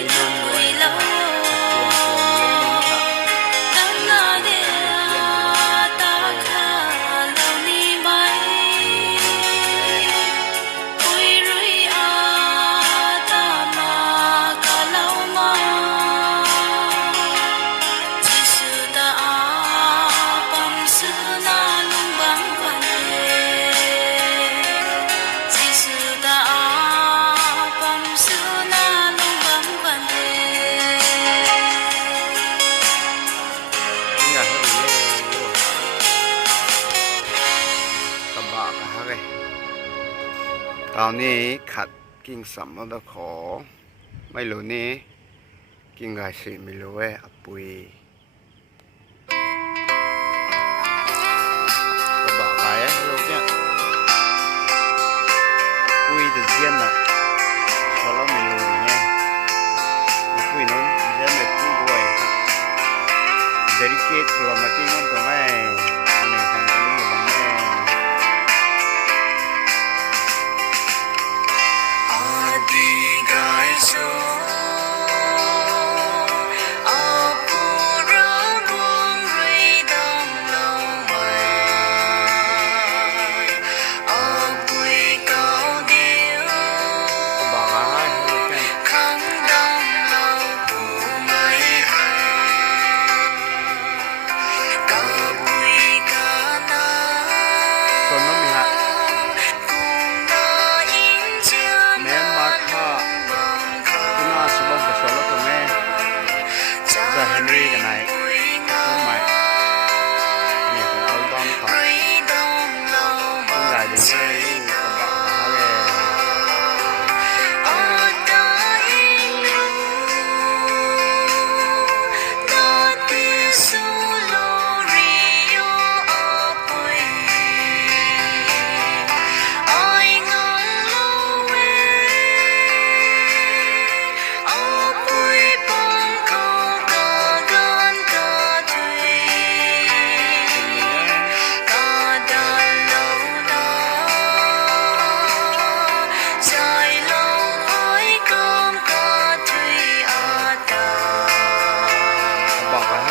mai non rồi ha chặt buông buông luôn haตอนนี้ขัดกิ่งสำแล้วตะขอไม่รู้นี่กิ่งไงสิไม่รู้อปุยก็บอกไปลูกเนี่ยปุยจะเยี่ยมนะเพราะเราไม่รู้อย่างเงี้ยปุยนู้นเยี่ยมแบบปุยบ่อยเดริเคทตัวมากิ่งนู้นตัวแม่อันนี้ทำตัวนี้บางแม่Henry cái này không mày nhiều cái album thật không dài đến đây các bạn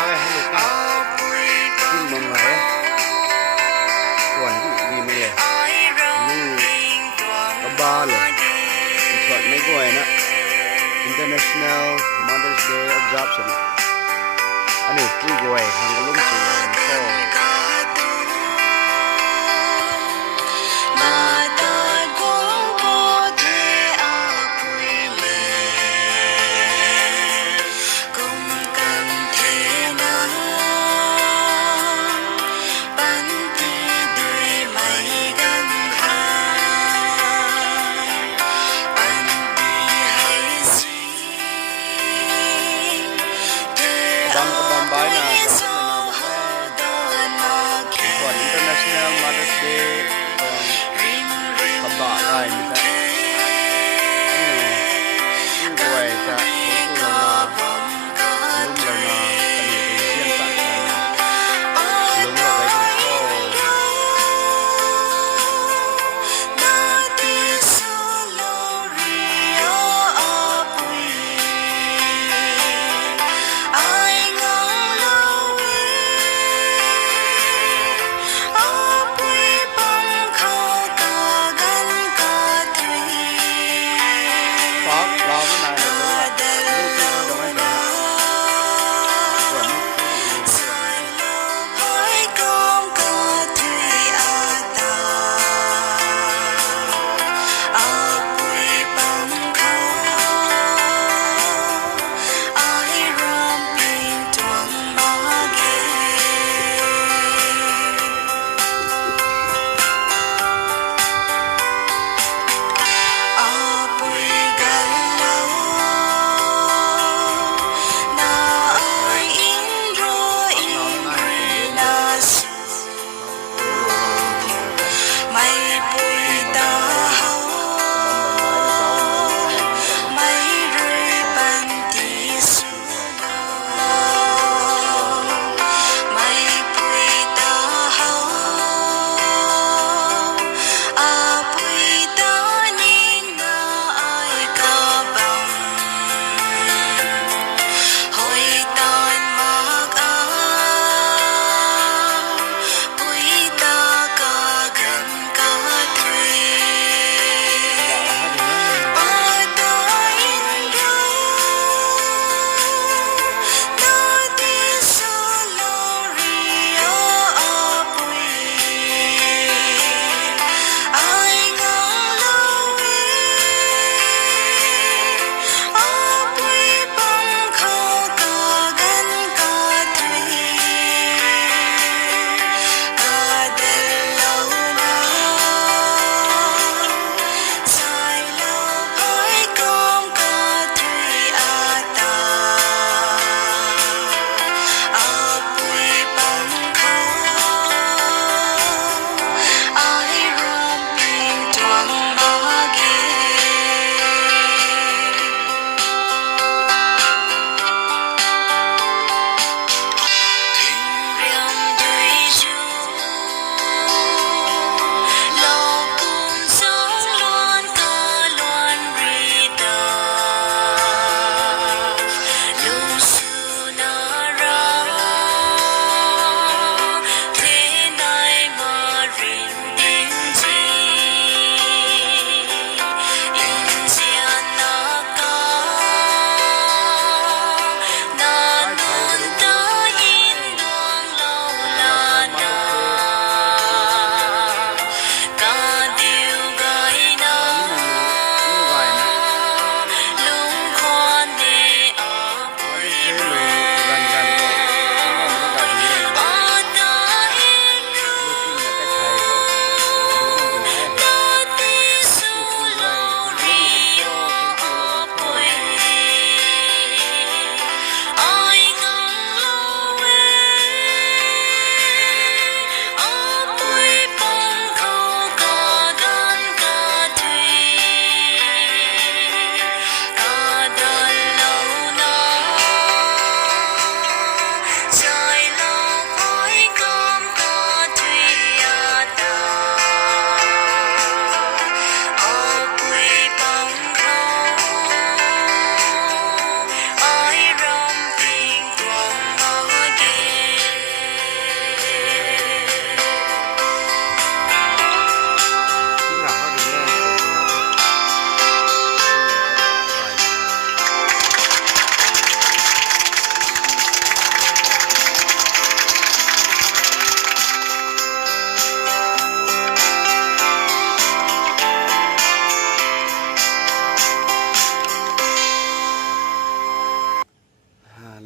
đã ba loh, buat nego na International Mother's Day Adoption. Ano, pugoy hanggalong siya. Bye na buat International Mother's Day haba ay nita ano buhay sa tulong na kanilin sa tulong na kay ko I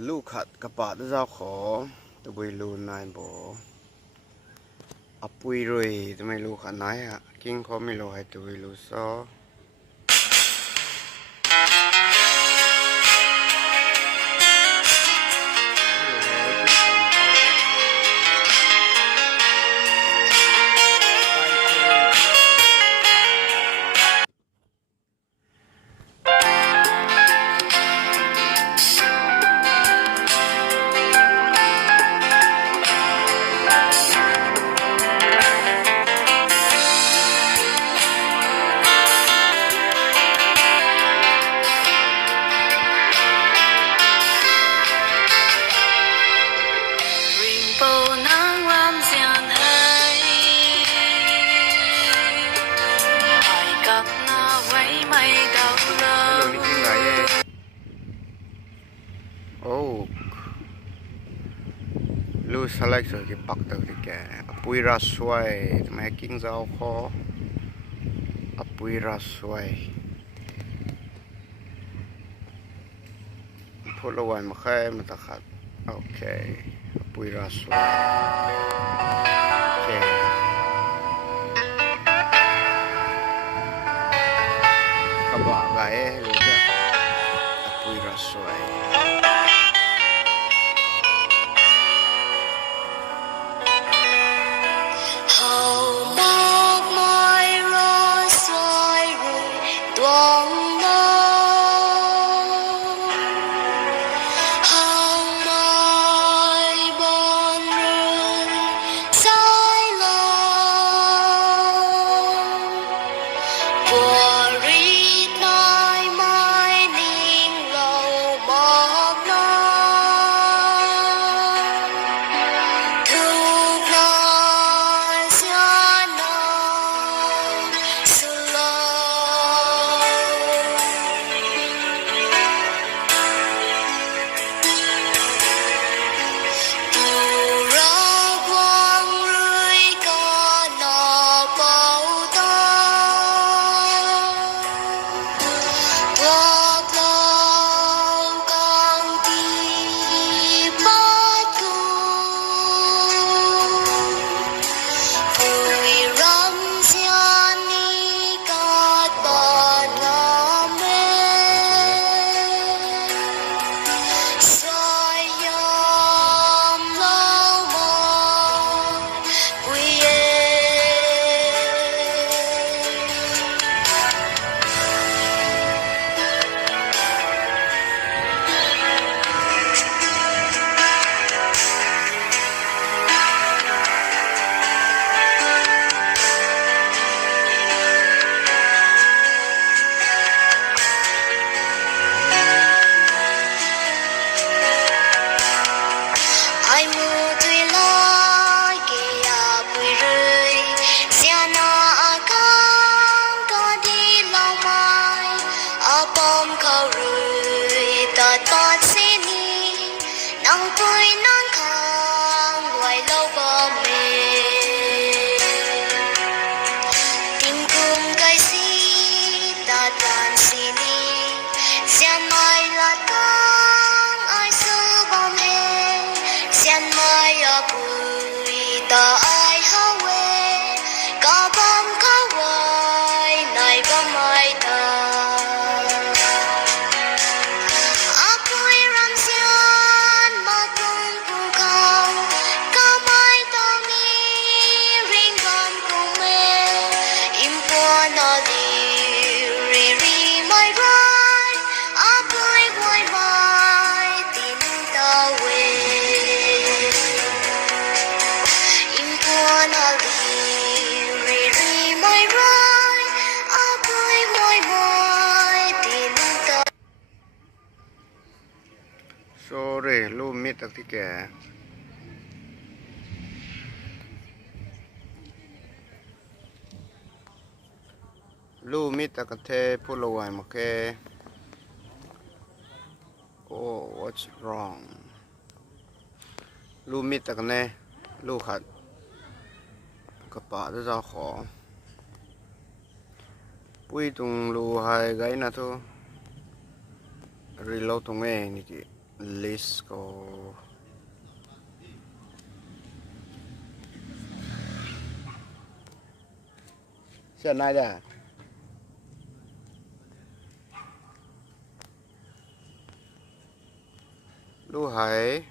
ลูกขัดกระปะตัวเจ้าขอตัวบุยลูนายบ่อปุยรุยทำไมลูกขัดนายฮะกิ้งเขาไม่รู้ให้ตัวบุยลูซอลูกสไลด์สวยกี่ปักตัวที่แกปุยรัสสวยทำไมกิ้งเจ้าขอปุยรัสสวยพูดละวันมาแค่มาตะขัดโอเคปุยรัสสวยโอเคกระบะไงลูกเนี่ยปุยรัสสวยลูกมิดตักที่แกลูกมิดตักเทพูดละวันมาแค่ oh what's wrong ลูกมิดตักเน่ลูกขัดกระป๋าจะเจ้าขอปุ้ยตรงลูกหายไงนะทุรีโลตรงเองนี่จี list ko xem này đã lưu hải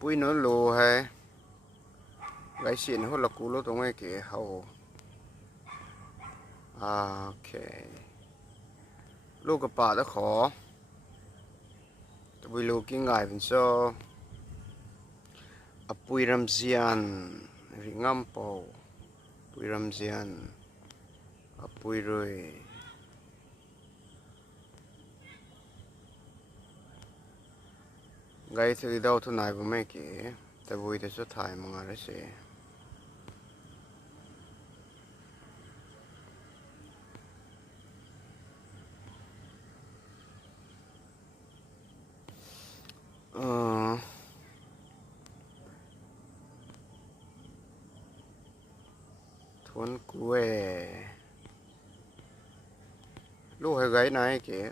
bùi nó lù hay lấy xịn hốt là cú lô tông ngay kì hậu ok lô cái bà đã khó bùi lô cái ngài vẫn cho bùi Ramzian ringam po bùi Ramzian bùi rồi gai thì đâu thôi này với mấy cái tại vui thì xuất thải mà ngài sẽ thuần quê lúc hay gai này kìa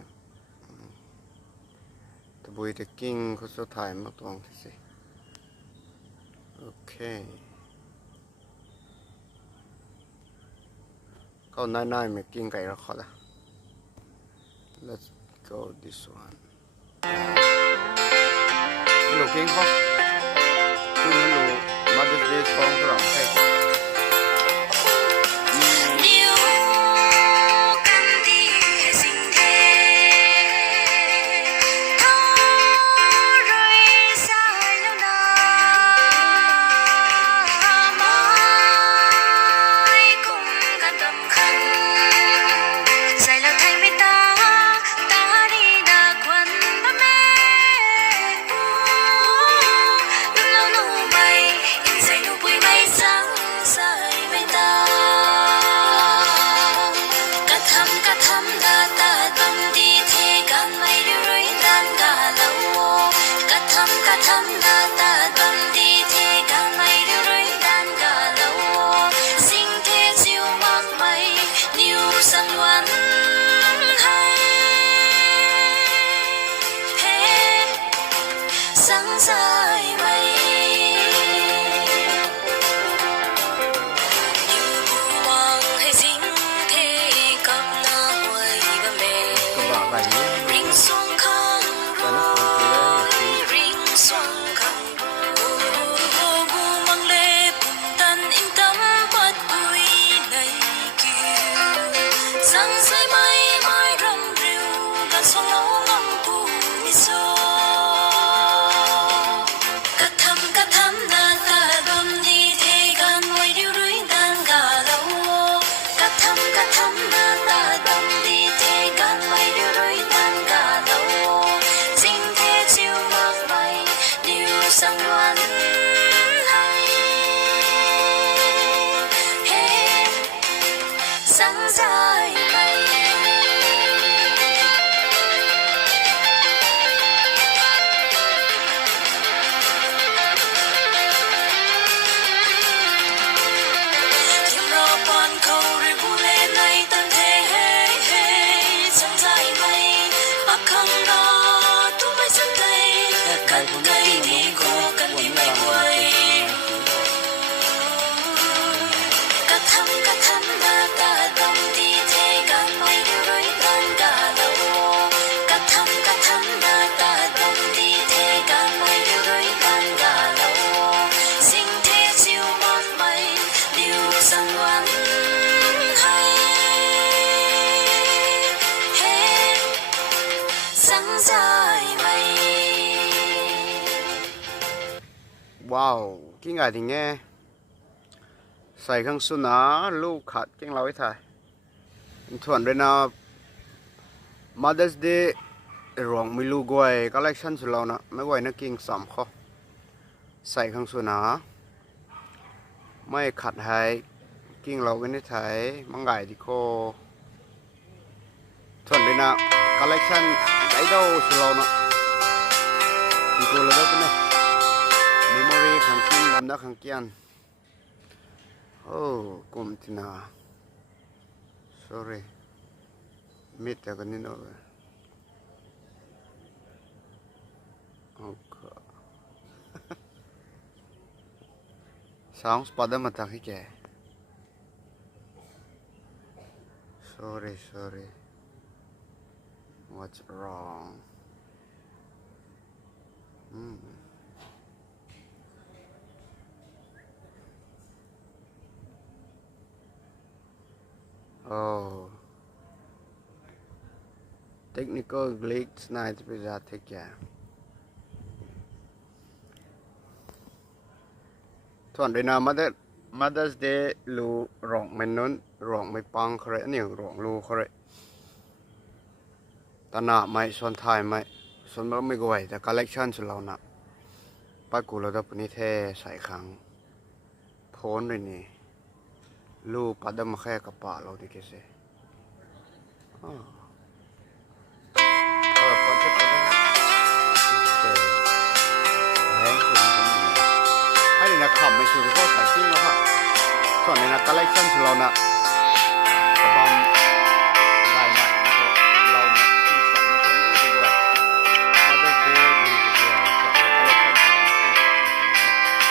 tại vui thì kinh có xuất thải mà toàn thế gì ok câu này này mình kinh cái đó khó là let's go this one lục kinh không cứ nhớ lục Mother's Day song rồi hay wow cái ngày thì nghe xài khăn xuân á lưu khát cái lâu ấy thầy thuận bên nào Mother's Day rong mi lu guai collection su lo na mấy guai nó kinh sắm kho xài khăn xuân áไม่ขัดให้kinh lâu cái này thầy mang ngày thì cô thuận bên nào collection cái đâu su lo na thì cô là đâu cái này memory khang kin bam da khang kian oh kum tina sorry mít cho cái nó ok sounds pada mata kike sorry what's wrong oh technical glitch này thì bây giờ thế kìa thuần đây nào Mother's Day lu rong men non rongไม่ปังเขาเลยนี่รองลูเขาเลยตอนหน้าไม่ส่วนท้ายไม่ส่วนมันไม่กวยแต่ collection สุดเราหนักป้ากูเราต้องนี่เท่ใส่ครั้งโพนเลยนี่ลูปัดดมาแค่กระป๋าเราดิเกษปัดจะปัดได้แห้งสุดจริงๆให้ในขับไม่สุดก็ใส่ชิ้นแล้วค่ะส่วนในนัก collection สุดเราหนักกระบังลายใหม่นะครับเราเนี่ยที่สั่งมาคนนี้ดีกว่า Mother's Day มีดีกว่าจาก collection สุดเราที่สั่ง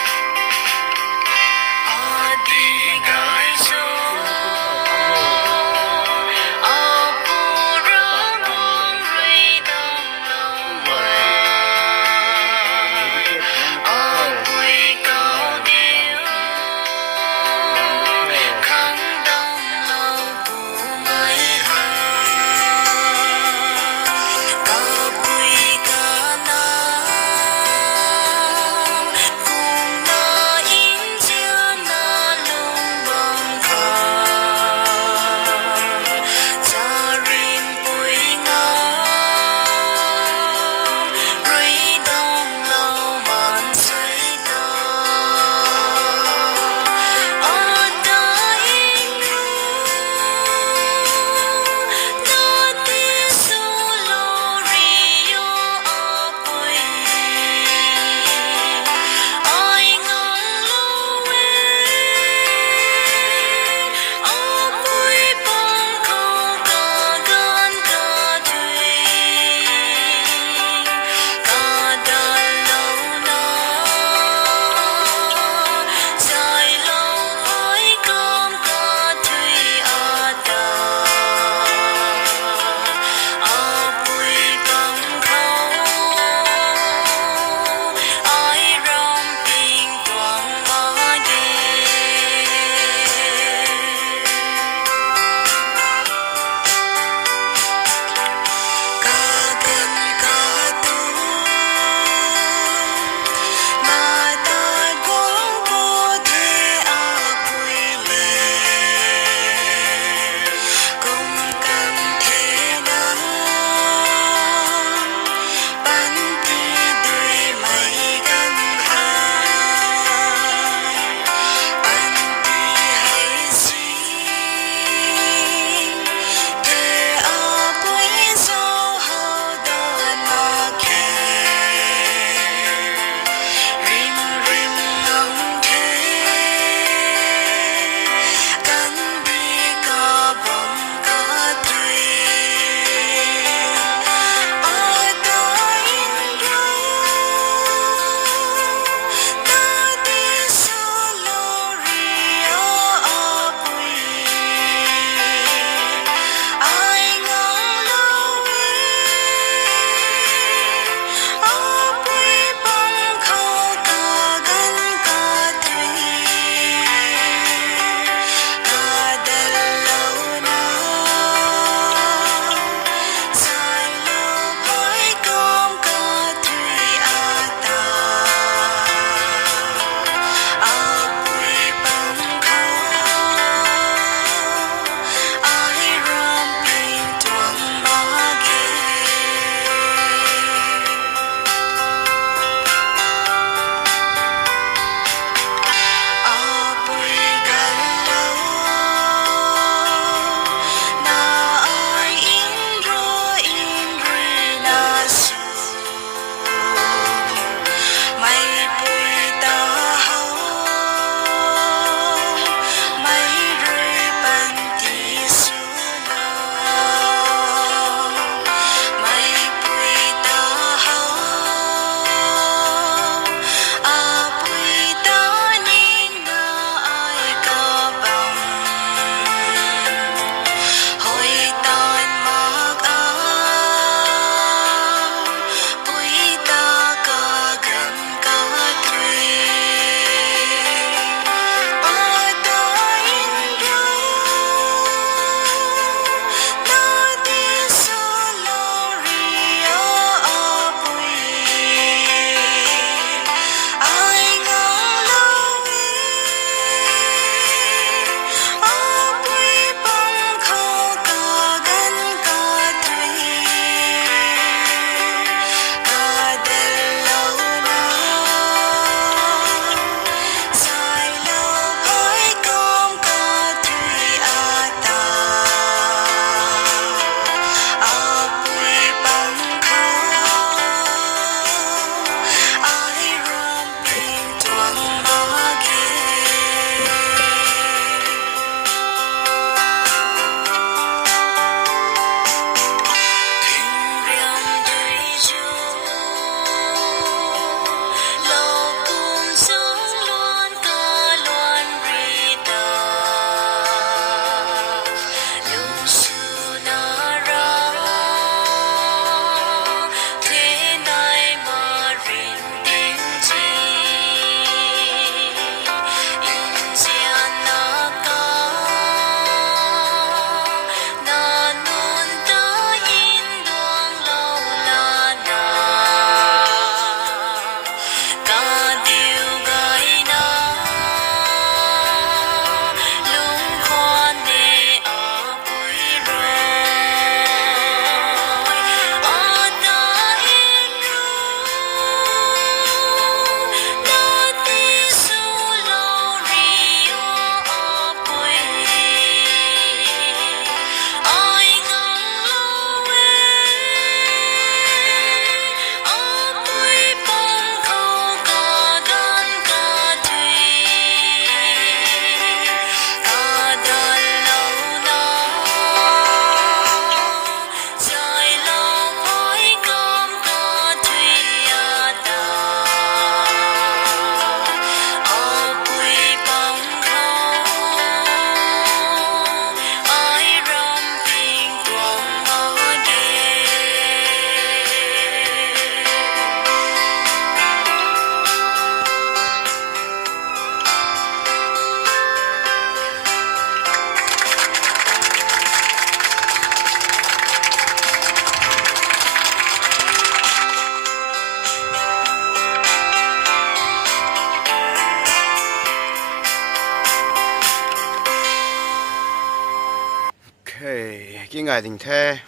cái ngày tình thế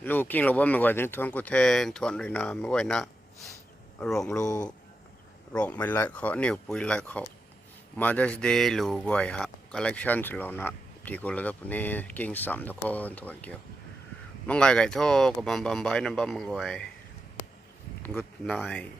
lu kinh lo bom gọi đến thôn cụ thể thôn rồi na mới gọi na rộng lu rộng mới lại khó nhiều bụi lại khó Mother's Day lu gọi ha collection cho na thì cô là đó này kinh sắm đó con thôn kiểu mong ngày cái thôi có bầm bầm bãi nằm bầm gọi good night